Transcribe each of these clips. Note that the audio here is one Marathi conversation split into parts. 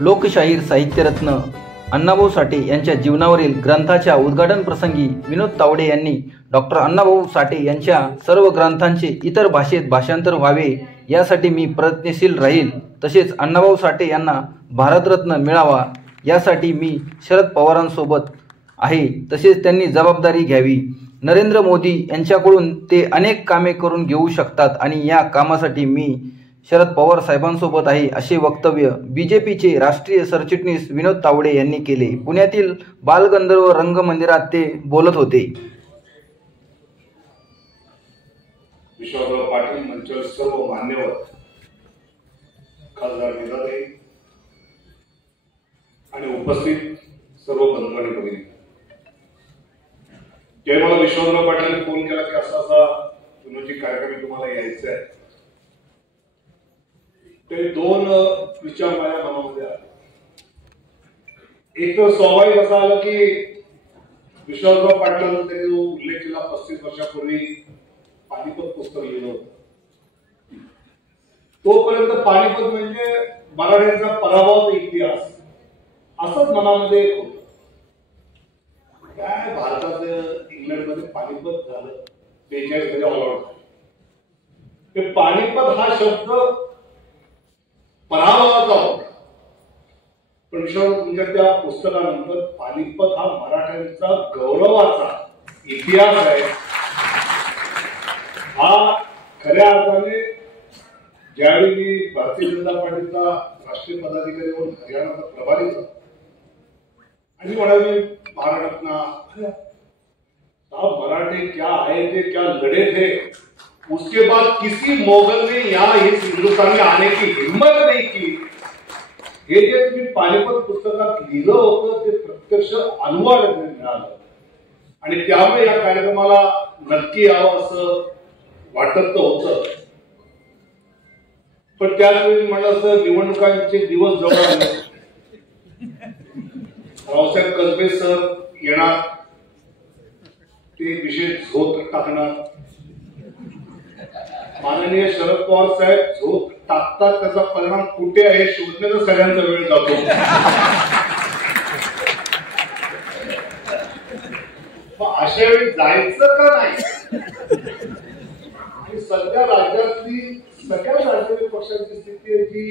लोकशाहीर साहित्यरत्न अण्णाभाऊ साठे यांच्या जीवनावरील ग्रंथाच्या उद्घाटन प्रसंगी विनोद तावडे यांनी डॉक्टर अण्णाभाऊ साठे यांच्या सर्व ग्रंथांचे इतर भाषेत भाषांतर व्हावे यासाठी मी प्रयत्नशील राहील, तसेच अण्णाभाऊ साठे यांना भारतरत्न मिळावा यासाठी मी शरद पवारांसोबत आहे, तसेच त्यांनी जबाबदारी घ्यावी. नरेंद्र मोदी यांच्याकडून ते अनेक कामे करून घेऊ शकतात आणि या कामासाठी मी शरद पवार साहेबांसोबत आहे, असे वक्तव्य बीजेपीचे राष्ट्रीय सरचिटणीस विनोद तावडे यांनी केले. पुण्यातील बालगंधर्व रंगमंदिरात ते बोलत होते. विश्वासराव पाटील मंचावर सर्व मान्यवर, खासदार निराते आणि उपस्थित सर्व बंधू आणि भगिनी, जेव्हा मला विश्वासराव पाटील फोन केला की असा असा विनोदजी कार्यक्रम तुम्हाला यायचा आहे, ते दोन विचार माझ्या मनामध्ये आले. एक तर स्वाभाविक असा आलं की विश्वासराव पाटलांचा त्यांनी जो उल्लेख केला 35 वर्षापूर्वी पानिपत पुस्तक लिहिलं होतं, तोपर्यंत पानिपत म्हणजे मराठ्यांचा पराभवाचा इतिहास असंच मनामध्ये एक होतं. काय भारतात इंग्लंडमध्ये पानिपत झालं 42 मध्ये ऑल आउट झालं. ते पानिपत हा शब्द पराभवाचा होता, पण तुमच्या त्या पुस्तकानंतर पानिपत हा मराठ्यांचा गौरवाचा इतिहास आहे. हा खऱ्या अर्थाने ज्यावेळी मी भारतीय जनता पार्टीचा राष्ट्रीय पदाधिकारी म्हणून हरियाणाचा प्रभारी होता आणि म्हणाले महाराष्ट्र मराठे क्या आए थे, क्या लड़े थे, उसके बाद किसी मुगल ने यहाँ इस हिंदुस्तान में आने की हिम्मत नहीं की. हे जे तुम्ही पानिपत पुस्तकात लिहिलं होतं ते प्रत्यक्ष अनुवाद मिळालं आणि त्यामुळे या कार्यक्रमाला नक्की यावं असं वाटत होतं. पण त्याचवेळी म्हणलं असं निवडणुकांचे दिवस जवळ आले. रावसाहेब कसबे सर येणार, ते विशेष झोत टाकणार. माननीय शरद पवार साहेब झोत टाकतात, त्याचा परिणाम कुठे आहे शोधण्याचा सगळ्यांचा वेळ जातो. अशा वेळी जायचं का नाही. आणि सध्या राज्यातली सगळ्या राजकीय पक्षांची स्थिती आहे की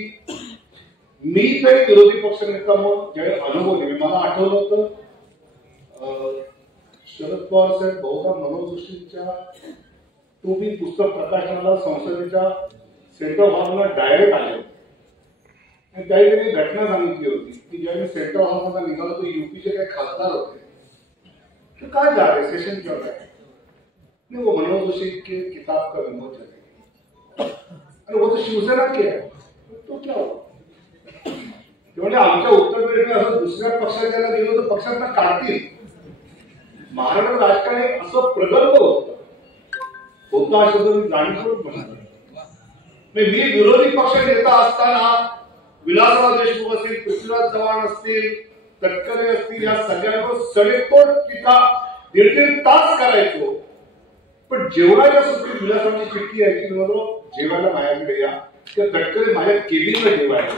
मी तरी विरोधी पक्षनेता म्हणून ज्यावेळी अनुभवले, मला आठवलं होतं शरद पवार साहेब बहुधा मनोज जोशींच्या तुम्ही पुस्तक प्रकाशनाला संसदेच्या सेंट्रल हॉलला डायरेक्ट आले आणि त्यावेळी त्यांनी घटना सांगितली होती की ज्यावेळी सेंट्रल हॉलमध्ये निघालो तो यूपीचे काही खासदार होते, काय जा रहे सेशन क्यों है, नहीं वो मनोज जोशी के किताब का विमोचन है, अरे वो तो शिवसेना के है, तो क्या हुआ. म्हणजे आमच्या उत्तर प्रदेशने असं दुसऱ्या पक्षाच्या गेलो तर पक्षांना काढतील. महाराष्ट्र राजकारण असं प्रगल्भ होता हा शब्द मी जाणीवून म्हणतो. मी विरोधी पक्ष नेता असताना विलासराव देशमुख असतील, पृथ्वीराज चव्हाण असतील, तटकरे असतील, या सगळ्यांवर सडेतोड टीका 1.5 तास करायचो. पण जेवणाच्या सुट्टीत विलासरावांची चिठ्ठी यायची, जेवायला माझ्याकडे या, त्या तटकरे माझ्या केबिनला जेवायला.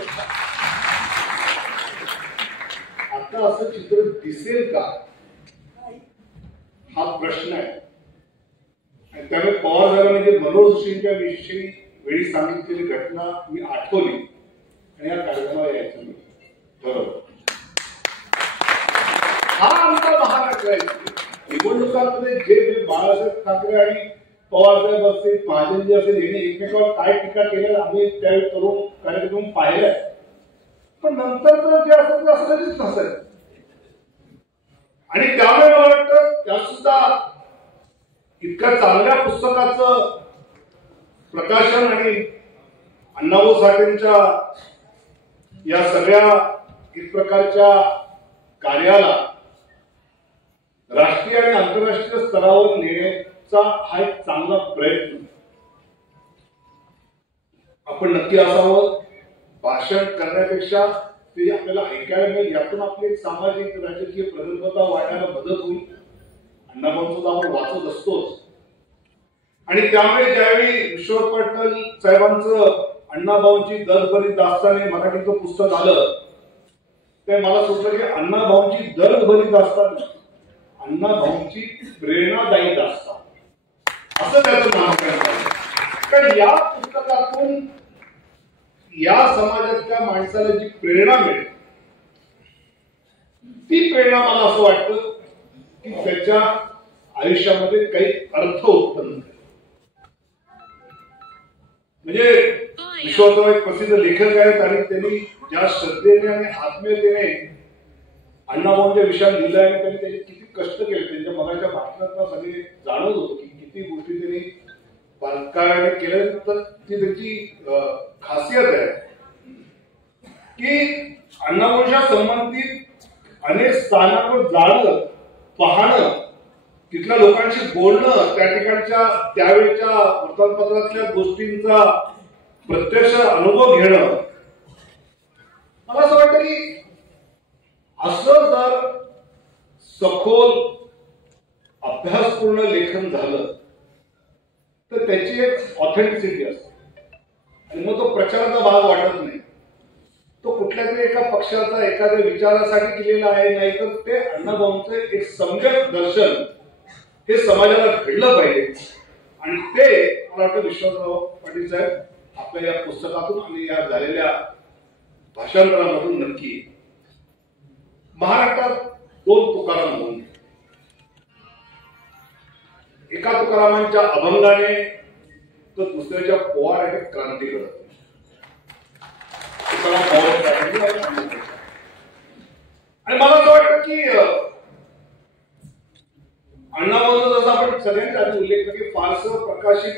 आता असं चित्र दिसेल का हा प्रश्न आहे. आणि त्यामुळे पवार साहेबांनी जे मनोज जोशींच्या विषयी वेळी सांगितलेली घटना मी आठवली आणि या कार्यक्रमाला यायचं मी ठरवलं. हा आमचा महाराष्ट्र आहे. निवडणुकांमध्ये जे बाळासाहेब ठाकरे आणि पवार साहेब असतील, महाजनजी असेल, यांनी एकमेकावर काय टीका केल्या आम्ही त्यावेळी करून कार्यक्रम पाहिलाय. पण नंतर जे असं ते असं कधीच नसेल. आणि त्यामुळे मला वाटतं त्या सुद्धा इतक्या चांगल्या पुस्तकाचं प्रकाशन आणि अण्णाभाऊ साठेंच्या या सगळ्या एक प्रकारच्या कार्याला राष्ट्रीय आणि आंतरराष्ट्रीय स्तरावर नेण्याचा हा एक चांगला प्रयत्न आपण नक्की असावं. भाषण करण्यापेक्षा ते आपल्याला ऐकायला मिळेल, यातून आपली सामाजिक राजकीय प्रगल्भता वाढायला मदत होईल. अण्णाभाऊंचं आपण वाचत असतोच आणि त्यामुळे ज्यावेळी विश्वनाथ पाटील साहेबांचं अण्णाभाऊंची दरबरी दास्ताने मराठीचं पुस्तक आलं ते मला सुचलं की अण्णाभाऊंची दर्दभरी दास्तान अण्णाभाऊंची प्रेरणादायी दास्तान असं त्याचं नामकरण झालं. कारण या पुस्तकातून या समाजातल्या माणसाला जी प्रेरणा मिळेल ती प्रेरणा मला असं वाटतं की त्याच्या आयुष्यामध्ये काही अर्थ उत्पन्न झाले. म्हणजे विश्वासराव एक प्रसिद्ध लेखक आहेत आणि त्यांनी ज्या श्रद्धेने आणि आत्मीयतेने अण्णाभाऊंच्या विषयात लिहिलं आहे त्यांनी त्याचे किती कष्ट केले त्यांच्या मगाच्या भाषणात सगळे जाणवत होतो की किती गोष्टी त्यांनी बारकाईने केल्या. तर ती त्याची खासियत आहे की अण्णाभाऊंच्या संबंधित अनेक स्थानांवर जाणं पाहणं तिथल्या लोकांशी बोलणं त्या ठिकाणच्या त्यावेळच्या वृत्तपत्रातल्या गोष्टींचा प्रत्यक्ष अनुभव घेणं मला असं वाटतं की असं जर सखोल अभ्यासपूर्ण लेखन झालं तर त्याची एक ऑथेंटिसिटी असते आणि मग तो प्रचाराचा भाग वाटत नाही. तो कुठल्या तरी एका पक्षाचा एखाद्या विचारासाठी केलेला आहे नाही तर ते अण्णाभाऊंचं एक सम्यक दर्शन हे समाजाला घडलं पाहिजे आणि ते मला वाटतं विश्वासराव पाटील साहेब आपल्या या पुस्तकातून आणि या झालेल्या भाषांतरामधून नक्की. महाराष्ट्रात दोन तुकाराम होऊन एका तुकारामांच्या अभंगाने तर दुसऱ्याच्या पोवाड्याने क्रांती घडत. आणि मला असं वाटतं की अण्णाभाऊंचा जसं आपण सगळ्यांनी आधी उल्लेख केला की फारसं प्रकाशित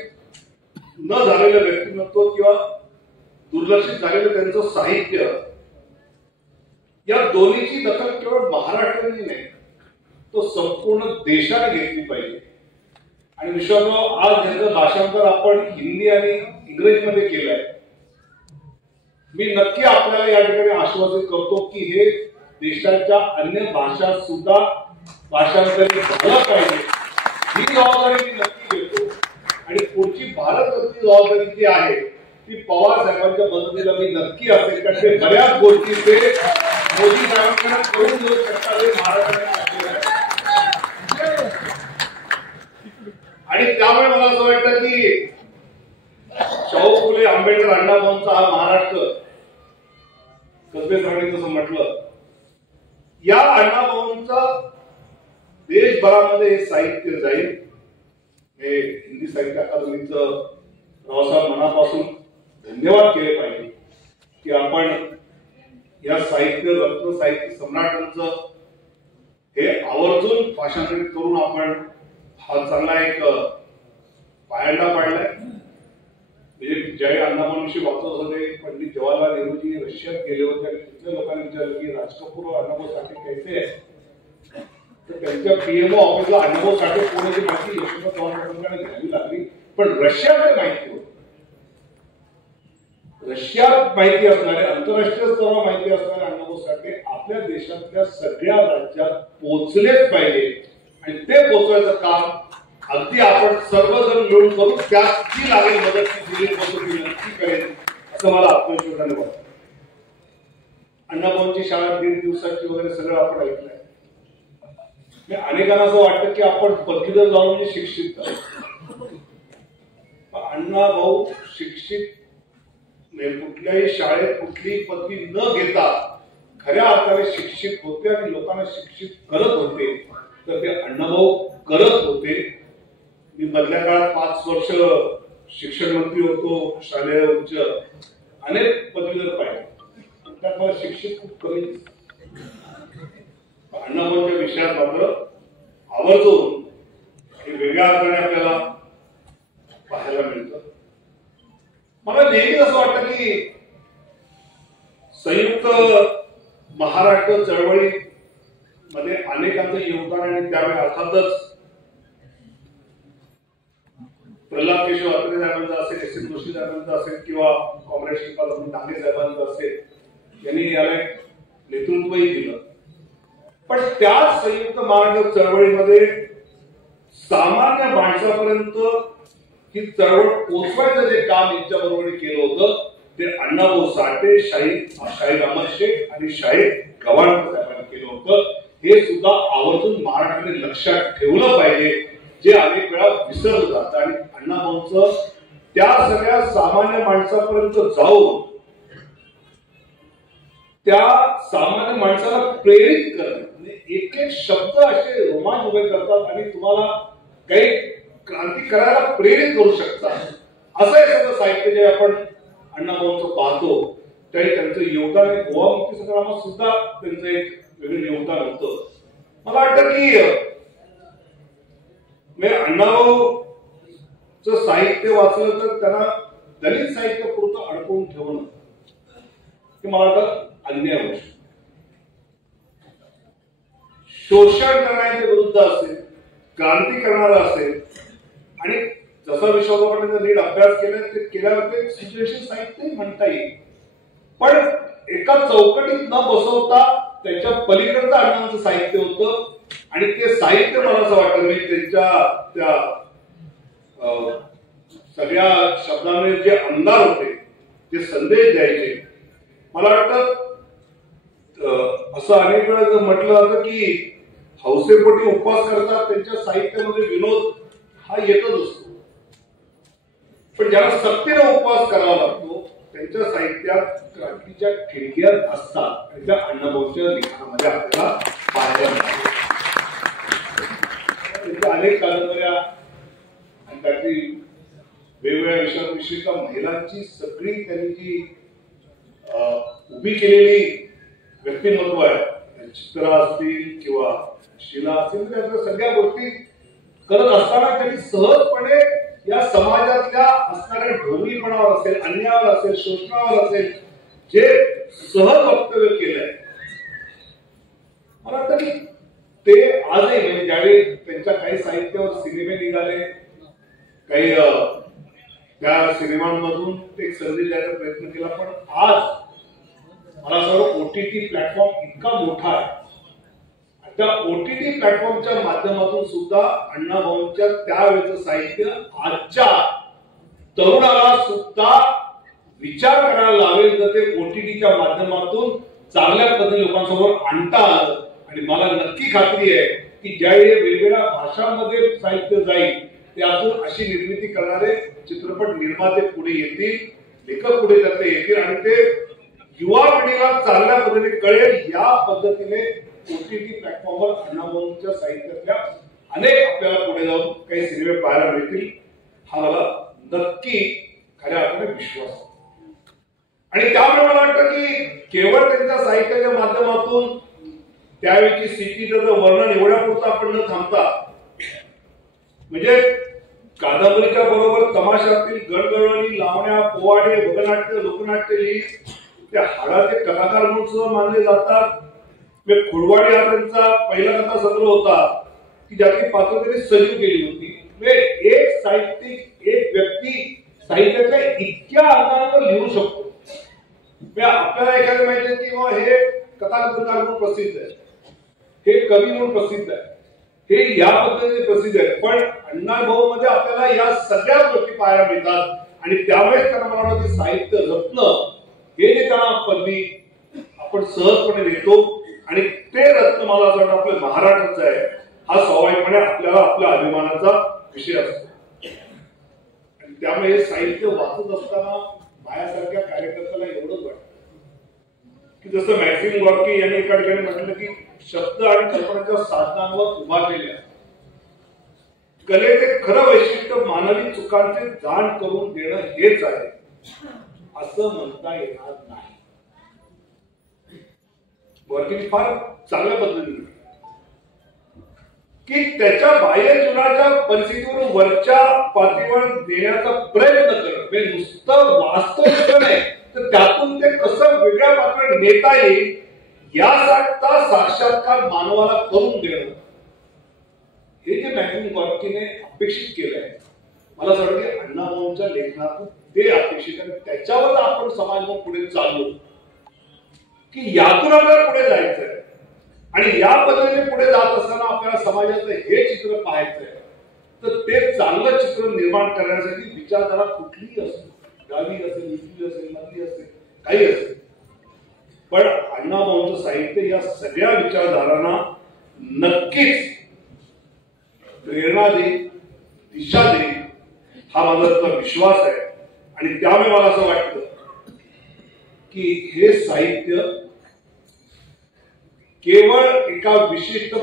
न झालेलं व्यक्तिमत्व किंवा दुर्लक्षित झालेलं त्यांचं साहित्य या दोन्हीची दखल केवळ महाराष्ट्राने नाही तो संपूर्ण देशाने घेतली पाहिजे. आणि विश्वासराव आज यांचं भाषांतर आपण हिंदी आणि इंग्रजीमध्ये केलं आहे. मी नक्की आपल्याला या ठिकाणी आश्वासित करतो की हे देशाच्या अन्य भाषा सुद्धा भाषांतरित झालं पाहिजे ही जबाबदारी मी नक्की घेतो. आणि पुढची भारतरत्न जबाबदारी जी आहे ती पवार साहेबांच्या मदतीला मी नक्की असेल कारण ते बऱ्याच गोष्टी ते मोदी साहेबांकडे करून देऊ शकतात हे महाराष्ट्राने आणि त्यामुळे मला असं वाटतं की शाहू फुले आंबेडकर अण्णाभाऊंचा हा महाराष्ट्र कसबे सरांनी जसं म्हटलं या अण्णाभाऊंचा देशभरामध्ये हे साहित्य जाईल. हे हिंदी साहित्य अकादमीचं रावसाहेब मनापासून धन्यवाद केले पाहिजे की आपण या साहित्य रत्न साहित्य सम्राटांचं हे आवर्जून भाषांतरित करून आपण हा चांगला एक पायंडा पाडलाय. म्हणजे ज्यावेळी अण्णाभाऊंविषयी वाचत होते पंडित जवाहरलाल नेहरूजी रशियात गेले होते आणि तिथल्या लोकांनी विचारलं की राज कपूर अण्णाभाऊ साठे कैसे आहे तर त्यांच्या पीएमओ ऑफिसला अण्णाभाऊ साठे पुण्याची माहिती यशवंत चव्हाण घ्यावी लागली. पण रशियाकडे माहिती होती. रशियात माहिती असणारे आंतरराष्ट्रीय स्तरावर माहिती असणारे अण्णाभाऊ साठे आपल्या देशातल्या सगळ्या राज्यात पोहोचलेच पाहिजे आणि ते पोहोचवायचं काम अगदी आपण सर्वजण मिळून करू. त्याची लागेल मदत ती दिली नक्की करेल असं मला आत्मविश्वासाने वाटतं. अण्णाभाऊंची शाळा 1.5 दिवसाची वगैरे सगळं आपण ऐकलंय. अनेकांना असं वाटतं की आपण पदवीधर जाऊन म्हणजे शिक्षित अण्णाभाऊ शिक्षित कुठल्याही शाळेत कुठलीही पदवी न घेता खऱ्या अर्थाने शिक्षित होते आणि लोकांना शिक्षित करत होते. तर ते अण्णाभाऊ करत होते. मी मधल्या काळात 5 वर्ष शिक्षण मंत्री होतो. शालेय उच्च अनेक पदवीधर पाहिले त्यात मला शिक्षित खूप कमी. अण्णाभाऊंच्या विषयात मात्र आवर्जून हे वेगळ्या अर्थाने आपल्याला पाहायला मिळतं. मला नेहमी असं वाटतं की संयुक्त महाराष्ट्र चळवळी मध्ये अनेकांचं योगदान आणि त्यावेळी अर्थातच प्रल्हाद केशव अत्रे साहेबांचं असेल एस एन जोशी साहेबांचं असेल किंवा काँग्रेस श्रीपाद डांगे साहेबांचं असेल यांनी याला नेतृत्वही दिलं. पण त्याच संयुक्त महाराष्ट्र चळवळीमध्ये सामान्य माणसापर्यंत ही चळवळ पोचवायचं जे काम यांच्या बरोबर केलं होतं ते अण्णाभाऊ साठे, शाहीर अहमद शेख आणि शाहीर गव्हाणकर साहेबांनी केलं होतं. हे सुद्धा आवर्जून महाराष्ट्राने लक्षात ठेवलं पाहिजे, जे अनेक वेळा विसरलं जातं. आणि अण्णाभाऊंचं त्या सगळ्या सामान्य माणसापर्यंत जाऊन त्या सामान्य माणसाला प्रेरित करणं, एक एक शब्द असे रोमांच उभे करतात आणि तुम्हाला काही क्रांती करायला प्रेरित करू शकतात. असं हे सगळं साहित्य जे आपण अण्णाभाऊंचं पाहतो, त्यावेळी त्यांचं योगदान आहे. गोवा मुक्ती संग्रामात सुद्धा त्यांचं एक वेगळं योगदान होतं. मला वाटतं की अण्णाभाऊचं साहित्य वाचलं तर त्यांना दलित साहित्य पुरतं अडकवून ठेवणं हे मला वाटतं अन्याय होऊ शकतो. शोषण करण्याच्या विरुद्ध असेल, क्रांती करणारा असेल, आणि जसा विश्वासराव पाटीलचा नीट अभ्यास ते केल्यावर सिच्युएशन साहित्य म्हणता येईल. पण एका चौकटीत न बसवता त्याच्या पलीकडचं अण्णांचं साहित्य होतं. आणि ते साहित्य मला असं वाटतं मी त्यांच्या त्या सगळ्या शब्दांमध्ये जे आमदार होते ते संदेश द्यायचे. मला वाटतं असं अनेक वेळा जर म्हटलं जातं की हौसेपोटी उपवास करतात, त्यांच्या साहित्यामध्ये विनोद हा येतच असतो. पण ज्याला सक्तीने उपवास करावा लागतो त्यांच्या साहित्यात क्रांतीच्या ठिणग्या असतात. त्यांच्या अण्णाभाऊच्या लिखाणामध्ये आपल्याला पाहायला मिळतात. त्यांच्या अनेक कादंबऱ्या आणि त्यातली वेगवेगळ्या विषयांविषयी महिलांची सगळी त्यांनी जी उभी केलेली व्यक्तिमत्व आहे, चित्रा असतील किंवा शिला असतील, त्या सगळ्या गोष्टी करत असताना त्यांनी सहजपणे या समाजातल्या असणाऱ्या ढोंगीपणावर असेल, अन्यायावर असेल, शोषणावर असेल, जे सहज वक्तव्य केलंय. मला वाटतं की ते आजही म्हणजे ज्यावेळी त्यांच्या काही साहित्यावर सिनेमे निघाले, काही त्या सिनेमांमधून ते संदेश द्यायचा प्रयत्न केला. पण आज मला सर्व ओटीटी प्लॅटफॉर्म इतका मोठा आहे, त्या ओटीटी प्लॅटफॉर्मच्या माध्यमातून सुद्धा अण्णाभाऊंच्या त्यावेळेचं साहित्य आजच्या तरुणाला सुद्धा विचार करायला लावेल, तर ते ओटीटीच्या माध्यमातून चांगल्या पद्धतीने लोकांसमोर आणता आलं. आणि मला नक्की खात्री आहे की ज्यावेळी वेगवेगळ्या भाषांमध्ये साहित्य जाईल, त्यातून अशी निर्मिती करणारे चित्रपट निर्माते पुढे येतील, लेखक पुढे त्यातले येतील, आणि ते युवा पिढीला चांगल्या पद्धतीने कळेल. या पद्धतीने ओटीटी प्लॅटफॉर्मवर अण्णाभाऊंच्या साहित्यातल्या अनेक आपल्याला पुढे जाऊन काही सिनेमे पाहायला मिळतील, हा मला नक्की खऱ्या अर्थाने विश्वास आहे. आणि त्यामुळे मला वाटतं की केवळ त्यांच्या साहित्याच्या माध्यमातून त्यावेळीची स्थितीचं वर्णन एवढ्यापुरतं आपण न थांबता, म्हणजे कादंबरीच्या बरोबर तमाशातील गडगडणी, लावण्या, पोवाडे, भगनाट्य, लोकनाट्य लिहित त्या हाडाचे कलाकार म्हणून सुद्धा मानले जातात. खुडवाडी हा त्यांचा पहिला कथा संग्रह होता की ज्याची पात्र त्यांनी सजीव केली होती. एक साहित्यिक, एक व्यक्ती साहित्याच्या इतक्या अंगावर लिहू शकतो. आपल्याला एखादं माहिती की हे कथाकथनकार म्हणून प्रसिद्ध आहे, हे कवी म्हणून प्रसिद्ध आहे, हे या पद्धतीने प्रसिद्ध आहे. पण अण्णाभाऊ मध्ये आपल्याला या सगळ्या गोष्टी पाहायला मिळतात. आणि त्यामुळे त्यांना मला वाटतं साहित्य रत्न हे जे त्यांना पदवी आपण सहजपणे देतो, आणि ते रत्न मला असं वाटतं आपल्या महाराष्ट्राचं आहे. हा स्वाभाविकपणे आपल्याला आपल्या अभिमानाचा विषय असतो. आणि त्यामुळे हे साहित्य वाचत असताना माझ्यासारख्या कार्यकर्त्याला एवढंच वाटतं की जसं मॅक्सिम गॉर्की यांनी एका ठिकाणी म्हटलं की शब्द आणि कल्पनाच्या साधनांवर उभारलेल्या कलेचे खरं वैशिष्ट्य मानवी चुकांचे जाण करून देणं हेच आहे, असं म्हणता येणार नाही. गॉर्कीने फार चांगल्या पद्धतीने की त्याच्या बाह्य जीवनाच्या परिस्थितीवरून वरच्या पातळीवर देण्याचा प्रयत्न करणं, म्हणजे नुसतं वास्तव नाही तर त्यातून ते कसं वेगळ्या पातळीवर नेता येईल यासाठीचा साक्षात्कार मानवाला करून देणं, हे जे मॅक्सिम गॉर्कीने अपेक्षित केलंय, मला असं वाटतं की अण्णाभाऊंच्या लेखनातून ते अपेक्षित आहे. त्याच्यावर आपण समाजाला पुढे चाललो की यातून आपल्याला पुढे जायचंय. आणि या पद्धतीने पुढे जात असताना आपल्याला समाजाचं हे चित्र पाहायचंय, तर ते चांगलं चित्र निर्माण करण्यासाठी विचारधारा कुठलीही असो, गावी असेल, इटली असेल, नदी असेल, काही असेल, पण अण्णाभाऊंचं साहित्य या सगळ्या विचारधारांना नक्कीच प्रेरणा देईल, दिशा देईल, हा माझा विश्वास आहे. आणि त्यामुळे मला असं वाटतं की हे साहित्य केवळ एका विशिष्ट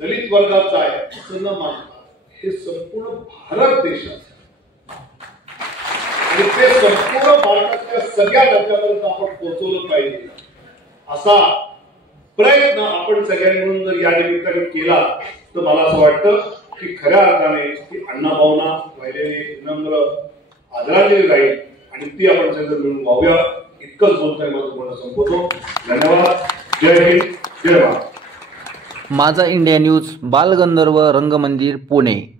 दलित वर्गाचं आहे असं न मानता हे संपूर्ण भारत देशाचं आणि ते संपूर्ण भारताच्या सगळ्या राज्यापर्यंत आपण पोहोचवलं पाहिजे असा प्रयत्न आपण सगळ्यांनी मिळून जर या निमित्ताने केला तर मला असं वाटतं की खऱ्या अर्थाने की अण्णाभाऊंना राहिलेली विनम्र आदरांजली राहील आणि ती आपण सगळं मिळून वाहूया. इतकंच बोलतोय माझं बोलणं संपवतो. धन्यवाद. जय हिंद, जय भारत. माझा इंडिया न्यूज, बालगंधर्व रंगमंदिर, पुणे.